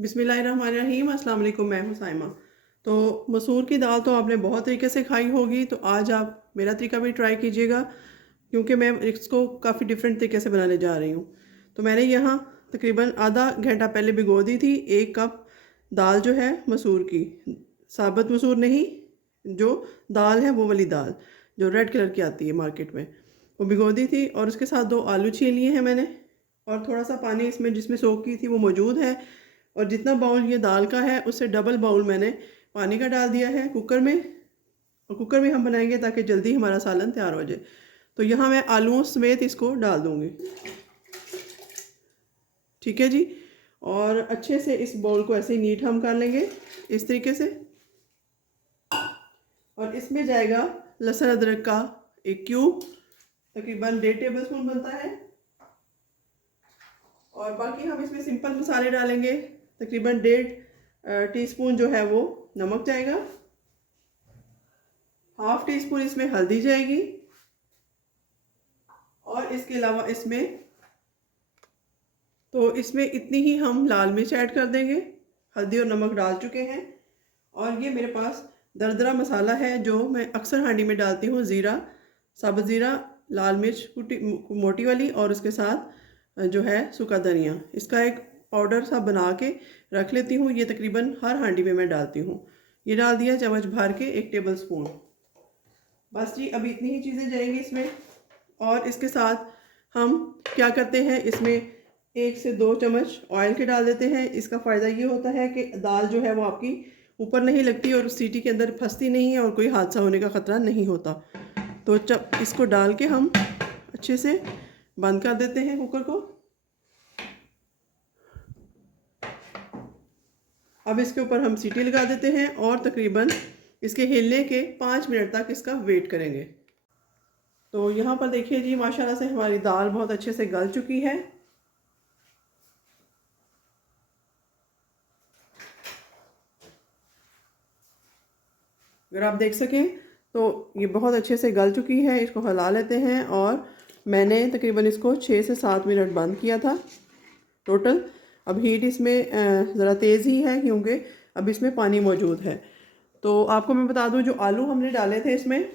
बिस्मिल्लाहिर्रहमानिर्रहीम। अस्सलाम वालेकुम। मैं हूं साइमा। तो मसूर की दाल तो आपने बहुत तरीके से खाई होगी, तो आज आप मेरा तरीका भी ट्राई कीजिएगा क्योंकि मैं इसको काफ़ी डिफरेंट तरीके से बनाने जा रही हूँ। तो मैंने यहाँ तकरीबन आधा घंटा पहले भिगो दी थी 1 कप दाल जो है मसूर की, साबुत मसूर नहीं, जो दाल है वो वाली दाल जो रेड कलर की आती है मार्केट में, वो भिगो दी थी। और उसके साथ 2 आलू छील लिए हैं मैंने, और थोड़ा सा पानी इसमें जिसमें सोख की थी वो मौजूद है। और जितना बाउल ये दाल का है उससे डबल बाउल मैंने पानी का डाल दिया है कुकर में। और कुकर में हम बनाएंगे ताकि जल्दी हमारा सालन तैयार हो जाए। तो यहाँ मैं आलूओं समेत इसको डाल दूँगी, ठीक है जी। और अच्छे से इस बाउल को ऐसे ही नीट हम कर लेंगे इस तरीके से। और इसमें जाएगा लहसुन अदरक का 1 क्यूब, तकरीबन 1.5 टेबल स्पून बनता है। और बाकी हम इसमें सिंपल मसाले डालेंगे, तकरीबन 1.5 टीस्पून जो है वो नमक जाएगा, 1/2 टीस्पून इसमें हल्दी जाएगी, और इसके अलावा इसमें इतनी ही हम लाल मिर्च ऐड कर देंगे। हल्दी और नमक डाल चुके हैं। और ये मेरे पास दरदरा मसाला है जो मैं अक्सर हांडी में डालती हूँ, ज़ीरा, साबुत ज़ीरा, लाल मिर्च कुटी मोटी वाली, और उसके साथ जो है सूखा धनिया। इसका एक पाउडर सा बना के रख लेती हूँ। ये तकरीबन हर हांडी में मैं डालती हूँ। ये डाल दिया चम्मच भर के 1 टेबल स्पून। बस जी, अभी इतनी ही चीज़ें जाएंगी इसमें। और इसके साथ हम क्या करते हैं, इसमें 1 से 2 चम्मच ऑयल के डाल देते हैं। इसका फ़ायदा ये होता है कि दाल जो है वो आपकी ऊपर नहीं लगती और सीटी के अंदर फंसती नहीं है, और कोई हादसा होने का ख़तरा नहीं होता। तो जब इसको डाल के हम अच्छे से बंद कर देते हैं कुकर को। अब इसके ऊपर हम सीटी लगा देते हैं और तकरीबन इसके हिलने के 5 मिनट तक इसका वेट करेंगे। तो यहाँ पर देखिए जी, माशाल्लाह से हमारी दाल बहुत अच्छे से गल चुकी है। अगर आप देख सकें तो ये बहुत अच्छे से गल चुकी है। इसको हिला लेते हैं। और मैंने तकरीबन इसको 6 से 7 मिनट बंद किया था टोटल। अब हीट इसमें ज़रा तेज़ ही है क्योंकि अब इसमें पानी मौजूद है। तो आपको मैं बता दूं, जो आलू हमने डाले थे इसमें,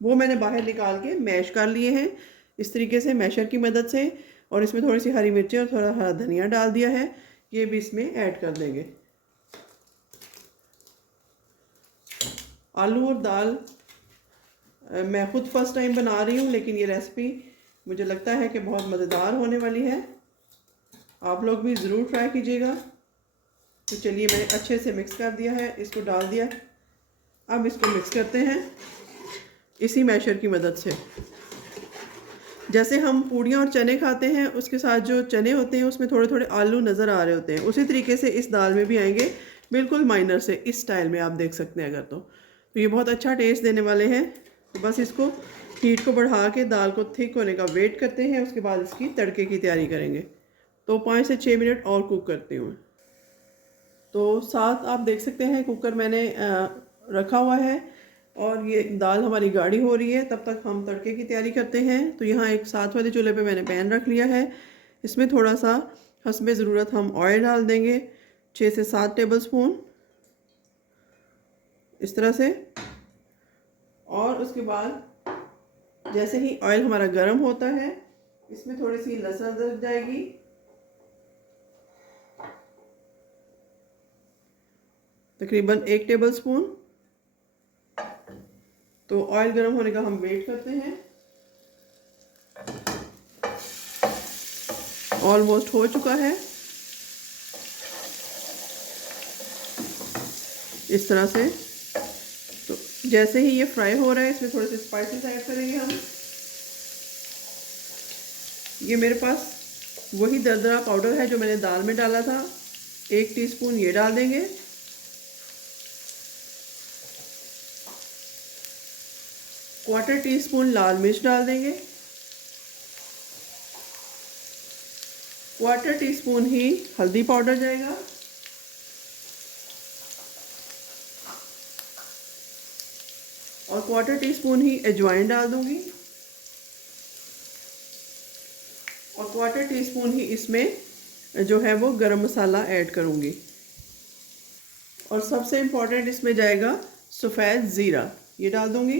वो मैंने बाहर निकाल के मैश कर लिए हैं इस तरीके से मैशर की मदद से। और इसमें थोड़ी सी हरी मिर्चें और थोड़ा हरा धनिया डाल दिया है, ये भी इसमें ऐड कर देंगे। आलू और दाल मैं ख़ुद फर्स्ट टाइम बना रही हूँ, लेकिन ये रेसिपी मुझे लगता है कि बहुत मज़ेदार होने वाली है। आप लोग भी ज़रूर ट्राई कीजिएगा। तो चलिए, मैंने अच्छे से मिक्स कर दिया है, इसको डाल दिया। अब इसको मिक्स करते हैं इसी मैशर की मदद से। जैसे हम पूड़ियाँ और चने खाते हैं, उसके साथ जो चने होते हैं उसमें थोड़े थोड़े आलू नज़र आ रहे होते हैं, उसी तरीके से इस दाल में भी आएंगे, बिल्कुल माइनर से इस स्टाइल में आप देख सकते हैं। अगर तो ये बहुत अच्छा टेस्ट देने वाले हैं। तो बस इसको हीट को बढ़ा के दाल को थिक होने का वेट करते हैं। उसके बाद इसकी तड़के की तैयारी करेंगे। तो 5 से 6 मिनट और कुक करती हूँ। तो साथ आप देख सकते हैं कुकर मैंने रखा हुआ है और ये दाल हमारी गाढ़ी हो रही है। तब तक हम तड़के की तैयारी करते हैं। तो यहाँ एक साथ वाले चूल्हे पे मैंने पैन रख लिया है। इसमें थोड़ा सा हस्बे ज़रूरत हम ऑयल डाल देंगे, 6 से 7 टेबल स्पून इस तरह से। और उसके बाद जैसे ही ऑयल हमारा गर्म होता है, इसमें थोड़ी सी लहसुन अदरक जाएगी, तकरीबन 1 टेबल स्पून। तो ऑयल गर्म होने का हम वेट करते हैं। ऑलमोस्ट हो चुका है इस तरह से। तो जैसे ही ये फ्राई हो रहा है, इसमें थोड़े से स्पाइसेस ऐड करेंगे हम। ये मेरे पास वही दरदरा पाउडर है जो मैंने दाल में डाला था, 1 टीस्पून ये डाल देंगे। क्वार्टर टीस्पून लाल मिर्च डाल देंगे, क्वार्टर टीस्पून ही हल्दी पाउडर जाएगा, और क्वार्टर टीस्पून ही अजवाइन डाल दूंगी, और क्वार्टर टीस्पून ही इसमें जो है वो गरम मसाला ऐड करूँगी। और सबसे इम्पॉर्टेंट इसमें जाएगा सफ़ेद ज़ीरा, ये डाल दूँगी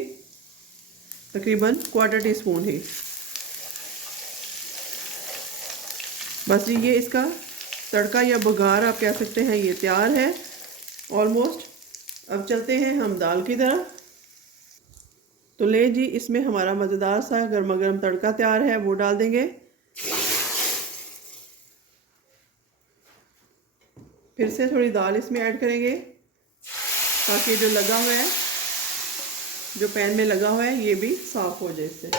तकरीबन 1/4 टीस्पून ही। बस ये इसका तड़का या बघार आप कह सकते हैं ये तैयार है ऑलमोस्ट। अब चलते हैं हम दाल की तरफ। तो ले जी, इसमें हमारा मज़ेदार सा गर्मा गर्म तड़का तैयार है, वो डाल देंगे। फिर से थोड़ी दाल इसमें ऐड करेंगे ताकि जो लगा हुआ है, जो पैन में लगा हुआ है, ये भी साफ़ हो जाए इससे।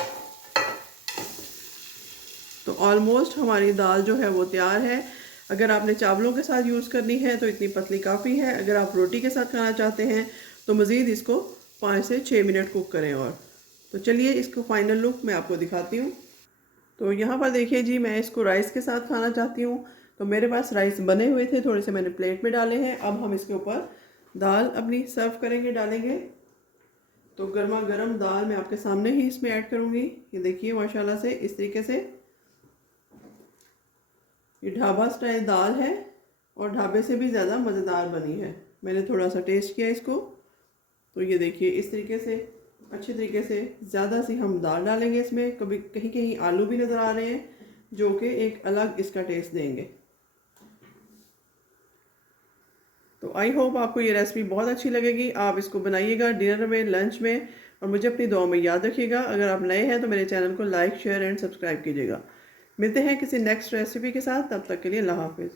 तो ऑलमोस्ट हमारी दाल जो है वो तैयार है। अगर आपने चावलों के साथ यूज़ करनी है तो इतनी पतली काफ़ी है। अगर आप रोटी के साथ खाना चाहते हैं तो मज़ीद इसको 5 से 6 मिनट कुक करें। और तो चलिए इसको फाइनल लुक मैं आपको दिखाती हूँ। तो यहाँ पर देखिए जी, मैं इसको राइस के साथ खाना चाहती हूँ। तो मेरे पास राइस बने हुए थे, थोड़े से मैंने प्लेट में डाले हैं। अब हम इसके ऊपर दाल अपनी सर्व करेंगे, डालेंगे। तो गर्मा गर्म दाल मैं आपके सामने ही इसमें ऐड करूँगी। ये देखिए माशाल्लाह से इस तरीके से ये ढाबा स्टाइल दाल है और ढाबे से भी ज़्यादा मज़ेदार बनी है। मैंने थोड़ा सा टेस्ट किया इसको, तो ये देखिए इस तरीके से अच्छे तरीके से ज़्यादा सी हम दाल डालेंगे इसमें। कभी कहीं कहीं आलू भी नज़र आ रहे हैं जो कि एक अलग इसका टेस्ट देंगे। तो आई होप आपको ये रेसिपी बहुत अच्छी लगेगी। आप इसको बनाइएगा डिनर में, लंच में, और मुझे अपनी दुआ में याद रखिएगा। अगर आप नए हैं तो मेरे चैनल को लाइक, शेयर एंड सब्सक्राइब कीजिएगा। मिलते हैं किसी नेक्स्ट रेसिपी के साथ, तब तक के लिए अल्लाह हाफिज़।